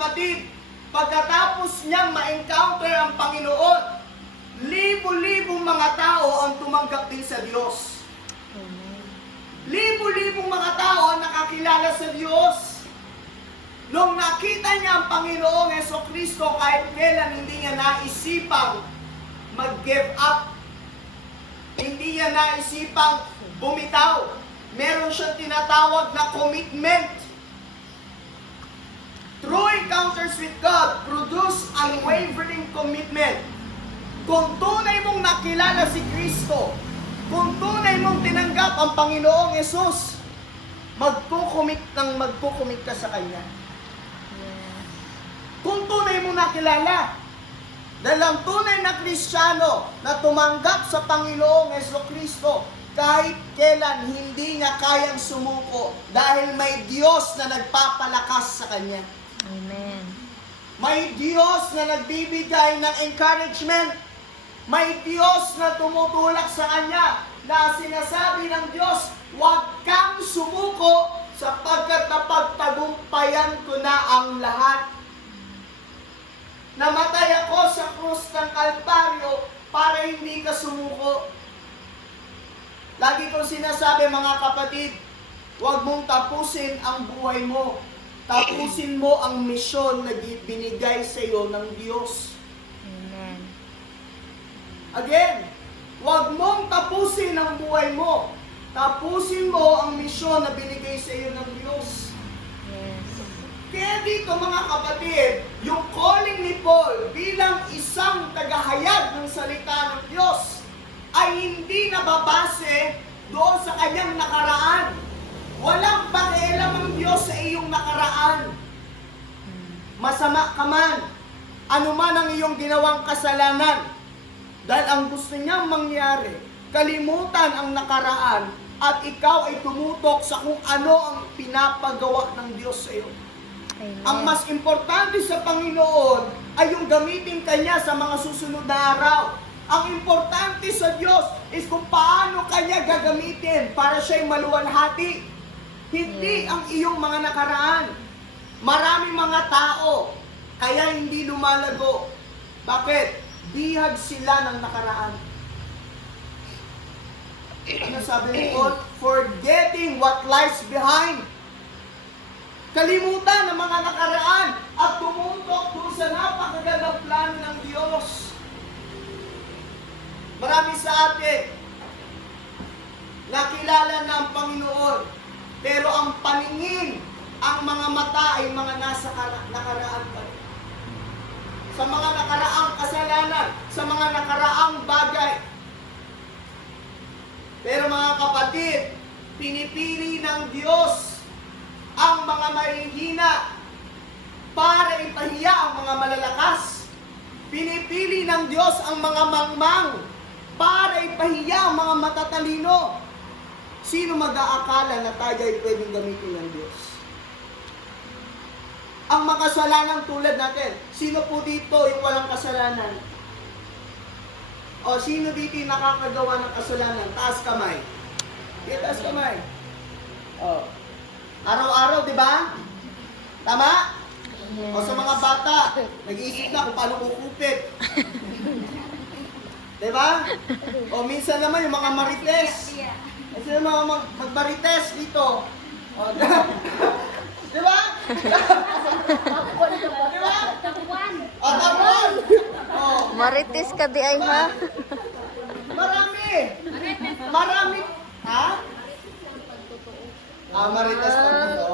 kapatid, pagkatapos niyang ma-encounter ang Panginoon, libo-libong mga tao ang tumanggap din sa Diyos. Libo-libong mga tao ang nakakilala sa Diyos. Nung nakita niya ang Panginoong Jesucristo, kahit kailan hindi niya naisipang mag-give up. Hindi niya naisipang bumitaw. Meron siyang tinatawag na commitment. True encounters with God produce unwavering commitment. Kung tunay mong nakilala si Kristo, kung tunay mong tinanggap ang Panginoong Yesus, magkukumit ka sa Kanya. Kung tunay mong nakilala, dahil ang tunay na Kristiyano na tumanggap sa Panginoong Jesucristo, kahit kailan hindi niya kayang sumuko dahil may Diyos na nagpapalakas sa Kanya. Amen. May Diyos na nagbibigay ng encouragement. May Diyos na tumutulak sa Kanya na sinasabi ng Diyos, huwag kang sumuko sapagkat napagtagumpayan ko na ang lahat. Namatay ako sa krus ng Kalbaryo para hindi ka sumuko. Lagi kong sinasabi mga kapatid, huwag mong tapusin ang buhay mo. Tapusin mo ang misyon na binigay sa iyo ng Diyos. Amen. Again, huwag mong tapusin ang buhay mo. Tapusin mo ang misyon na binigay sa iyo ng Diyos. Yes. Kaya dito mga kapatid, yung calling ni Paul bilang isang tagahayag ng salita ng Diyos ay hindi nababase doon sa kanyang nakaraan. Walang pakialam ang Diyos sa iyong nakaraan. Masama ka man, anuman ang iyong ginawang kasalanan, dahil ang gusto niyang mangyari, kalimutan ang nakaraan at ikaw ay tumutok sa kung ano ang pinapagawa ng Diyos sa iyo. Amen. Ang mas importante sa Panginoon ay yung gamitin Kanya sa mga susunod na araw. Ang importante sa Diyos is kung paano Kanya gagamitin para siya'y maluwalhati. Hindi ang iyong mga nakaraan. Maraming mga tao, kaya hindi lumalago. Bakit? Bihag sila ng nakaraan. Ano sabi ni Paul? Forgetting what lies behind. Kalimutan ang mga nakaraan at tumutok doon sa napakagandang plano ng Diyos. Marami sa atin nakilala na ang Panginoon, pero ang paningin, ang mga mata ay mga nasa nakaraan pa rin. Sa mga nakaraang kasalanan, sa mga nakaraang bagay. Pero mga kapatid, pinipili ng Diyos ang mga mahihina para ipahiya ang mga malalakas. Pinipili ng Diyos ang mga mangmang para ipahiya ang mga matatalino. Sino mag-aakala na tayo ay pwedeng gamitin ng Diyos? Ang makasalanan tulad natin, sino po dito yung walang kasalanan? O sino dito yung nakakagawa ng kasalanan? Taas kamay. Taas kamay. O. Araw-araw, di ba? Tama? Yes. O sa mga bata, nag-iisip na kung paano kukupit. Di ba? O minsan naman yung mga marites. Kasi yung mga magmarites dito. O, di ba? Di ba? O, tapon! O, Marites ka di ay ha? marami! Marami! Ha? Marites na dito.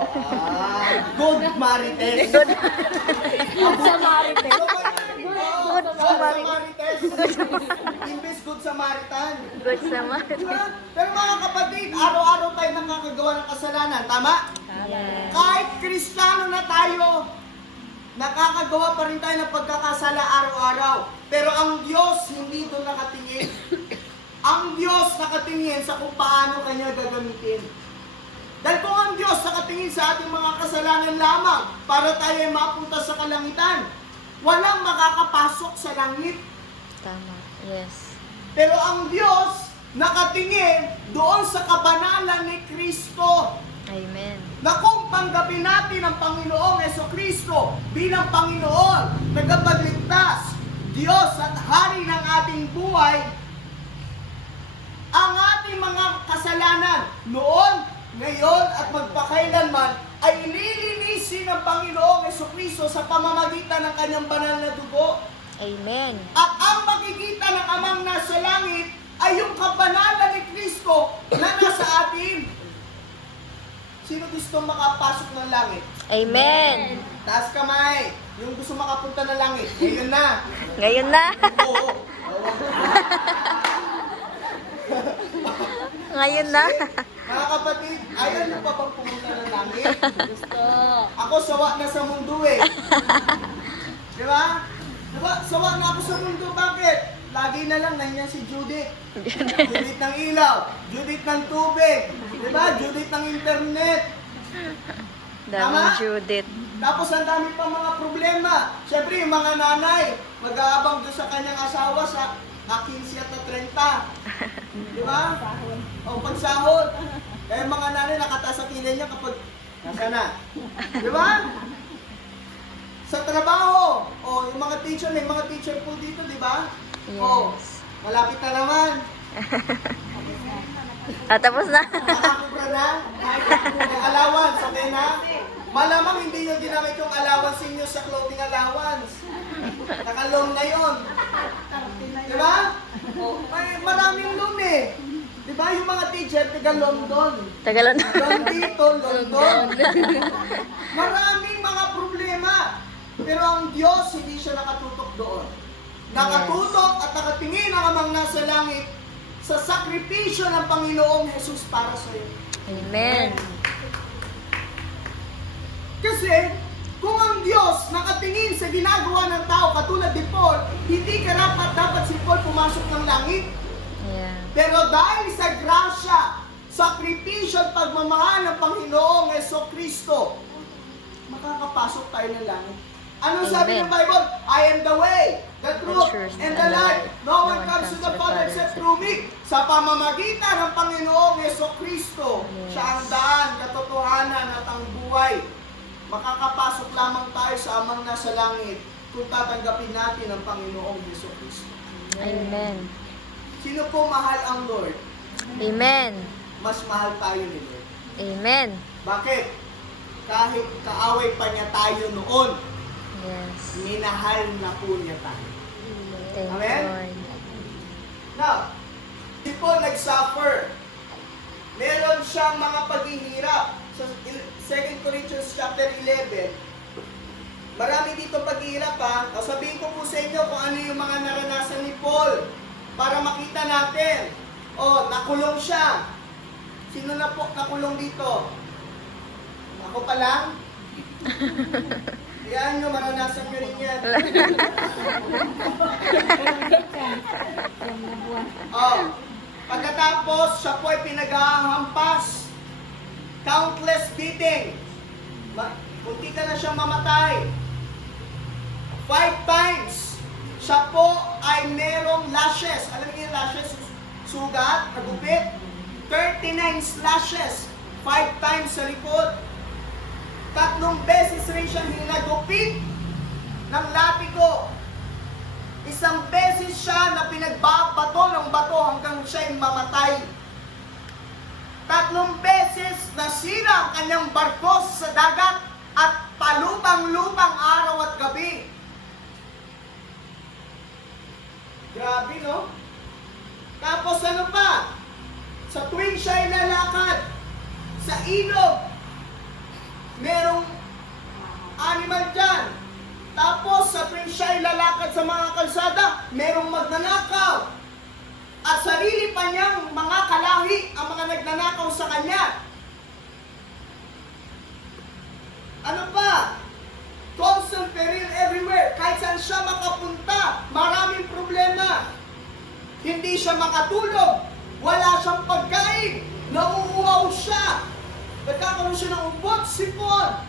Good Marites. Good Samaritan. Good Samarites. Imbes Good Samaritan. Good Samaritan. Diba? Pero mga kapatid, araw-araw tayo nakakagawa ng kasalanan. Tama? Yes. Kahit Kristiyano na tayo, nakakagawa pa rin tayo ng pagkakasala araw-araw. Pero ang Diyos hindi doon nakatingin. Ang Diyos nakatingin sa kung paano Kanya gagamitin. Dahil kung ang Diyos nakatingin sa ating mga kasalanan lamang para tayo ay mapunta sa kalangitan, walang makakapasok sa langit. Tama. Yes. Pero ang Diyos nakatingin doon sa kabanalan ni Kristo Amen. na kung tanggapin natin ang Panginoong Jesucristo bilang Panginoon, tagapagligtas, Diyos at Hari ng ating buhay, ang ating mga kasalanan noon, ngayon at magpakailanman ay nilinisin ng Panginoong Jesucristo sa pamamagitan ng kanyang banal na dugo. Amen. At ang makikita ng Amang nasa langit ay yung kabanalan ni Kristo na nasa atin. Sino gusto makapasok ng langit? Amen. Taas kamay. Yung gusto makapunta ng langit. Ngayon na. Ngayon na. Oo. Ngayon na. Mga kapatid, ayaw niyo pa bang pumunta ng langit? Gusto. Ako sawa na sa mundo eh. Di ba? Diba? Sawa na ako sa mundo. Bakit? Lagi na lang nandiyan si Judith. Judith ng ilaw. Judith ng tubig. Di ba? Judith ng internet. Daming Judith. Tapos ang dami pang mga problema. Siyempre, yung mga nanay, mag-aabang doon sa kanyang asawa sa 15 at 30. Di ba? O pagsahod. Kaya yung mga nanay nakataas sa kilay niya kapag nasa na. Di ba? Sa trabaho. O yung mga teacher, may mga teacher po dito, di ba? O, Yes. malapit na naman. Tapos na. Nakakubra na. May allowance, okay na? Malamang hindi nyo ginamit yung allowance inyo sa clothing allowance. Nakalong na yun. Di ba? May maraming loan eh. Di ba yung mga teacher, taga London. Tagalan. Loan dito, London. Maraming mga problema. Pero ang Diyos, hindi siya nakatutok doon. Nakatutok at nakatingin ang Amang nasa langit sa sakripisyo ng Panginoong Jesus para sa iyo. Amen. Kasi, kung ang Diyos nakatingin sa ginagawa ng tao, katulad ni Paul, hindi dapat si Paul pumasok ng langit. Yeah. Pero dahil sa grasya, sakripisyo at pagmamahal ng Panginoong Jesucristo, makakapasok tayo ng langit. Ano sabi ng Bible? I am the way, the truth, and the life. No one comes to the Father except through me. Sa pamamagitan ng Panginoong Jesucristo, Yes. siya ang daan, katotohanan at ang buhay. Makakapasok lamang tayo sa Amang nasa langit kung tatanggapin natin ang Panginoong Jesucristo. Amen. Sino po mahal ang Lord? Amen. Mas mahal tayo ni Lord. Amen. Bakit? Kahit kaaway pa niya tayo noon, Yes. minahal na po niya tayo. Thank you, Amen? Lord. Now, si Paul nag-suffer. Meron siyang mga paghihirap. Sa 2 Corinthians chapter 11, marami dito paghihirap ha. O sabihin ko po sa inyo kung ano yung mga naranasan ni Paul para makita natin. O, nakulong siya. Sino na po nakulong dito? Ako pa lang? Yan nyo, maranasan nyo rin yan. Oh, pagkatapos, siya po ay pinaghahampas. Countless beating. Munti ka na siyang mamatay. 5 times. Siya po ay merong lashes. Alam niyo yung lashes? Sugat, nagupit. 39 slashes. 5 times sa likod. 3 beses rin siyang hinagupit ng latigo. 1 beses siya na pinagbabato ng bato hanggang siya ay mamatay. 3 beses nasira ang kanyang barko sa dagat at palubang-lubang araw at gabi. Grabe, no? Tapos ano pa? Sa tuwing siya ay lalakad sa ilog, merong animal dyan. Tapos sa tuwing siya ay lalakad sa mga kalsada, merong magnanakaw. At sarili pa niyang mga kalahi ang mga nagnanakaw sa kanya. Ano pa? Constant peril everywhere. Kahit saan siya makapunta, maraming problema. Hindi siya makatulog. Wala siyang pagkain. Nauuwaw siya. Nagkakaroon siya ng ubot, sipon.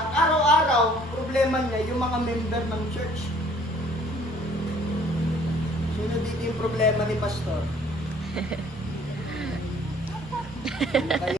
At araw-araw, problema niya yung mga member ng church. Sino dito yung problema ni Pastor? Kayo